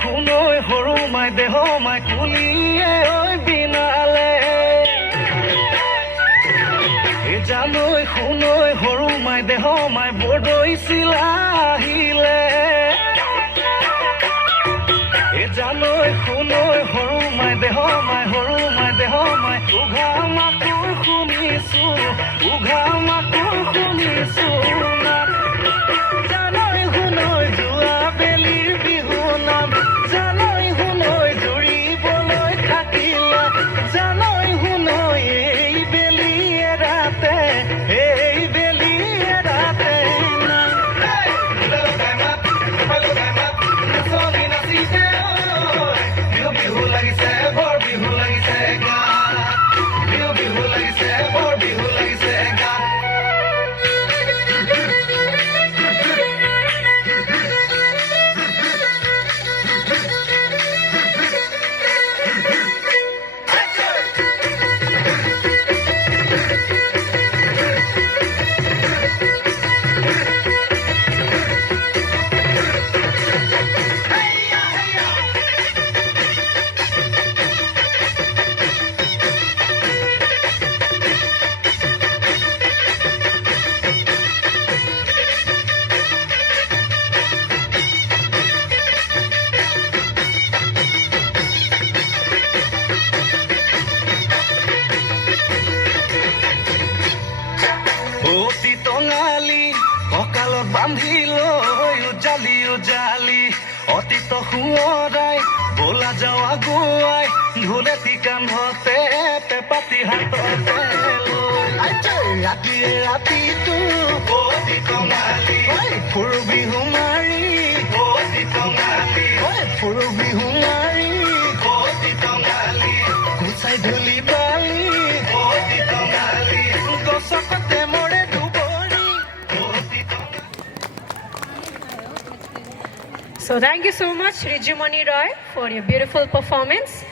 শুনৈ সৰু মাই দেহ মাই কুলিয়ে ঐ বিনালে জানৈ শুনৈ সৰু মাই দেহ মাই বৰদৈ চিলা আহিলে জানৈ শুনৈ সৰু মাই দেহ মাই সৰু মাই দেহ মাই উঘা মাকুৰ শুনিছো উঘা মাকুৰ শুনিছো জানৈ শুনৈ যোৱা বেলিৰ বিহু নাম জানৈ শুনৈ জুৰিবলৈ থাকিলা জানৈ শুনৈ এই বেলি এৰাতে বিহু লাগিছে বৰ বিহু লাগিছে গান বিহু লাগিছে বৰ বিহু লাগিছে গান অতি টঙালি কঁকালত বান্ধি লৈ উজালি উজালি অতীত সোঁৱৰাই বোলা যাওঁ আগুৱাই ঢোলেটি কান্ধতে পেপাতি হাততে লৈ ৰাতিয়ে ৰাতিটো অতি টঙালি ফুৰু বিহু মাৰি অতি টঙালি ফুৰু বিহু মাৰি অতি টঙালি গুচাই ধূলি বালি অতি টঙালি গছকতে So thank you so much, Rijumani Roy, for your beautiful performance.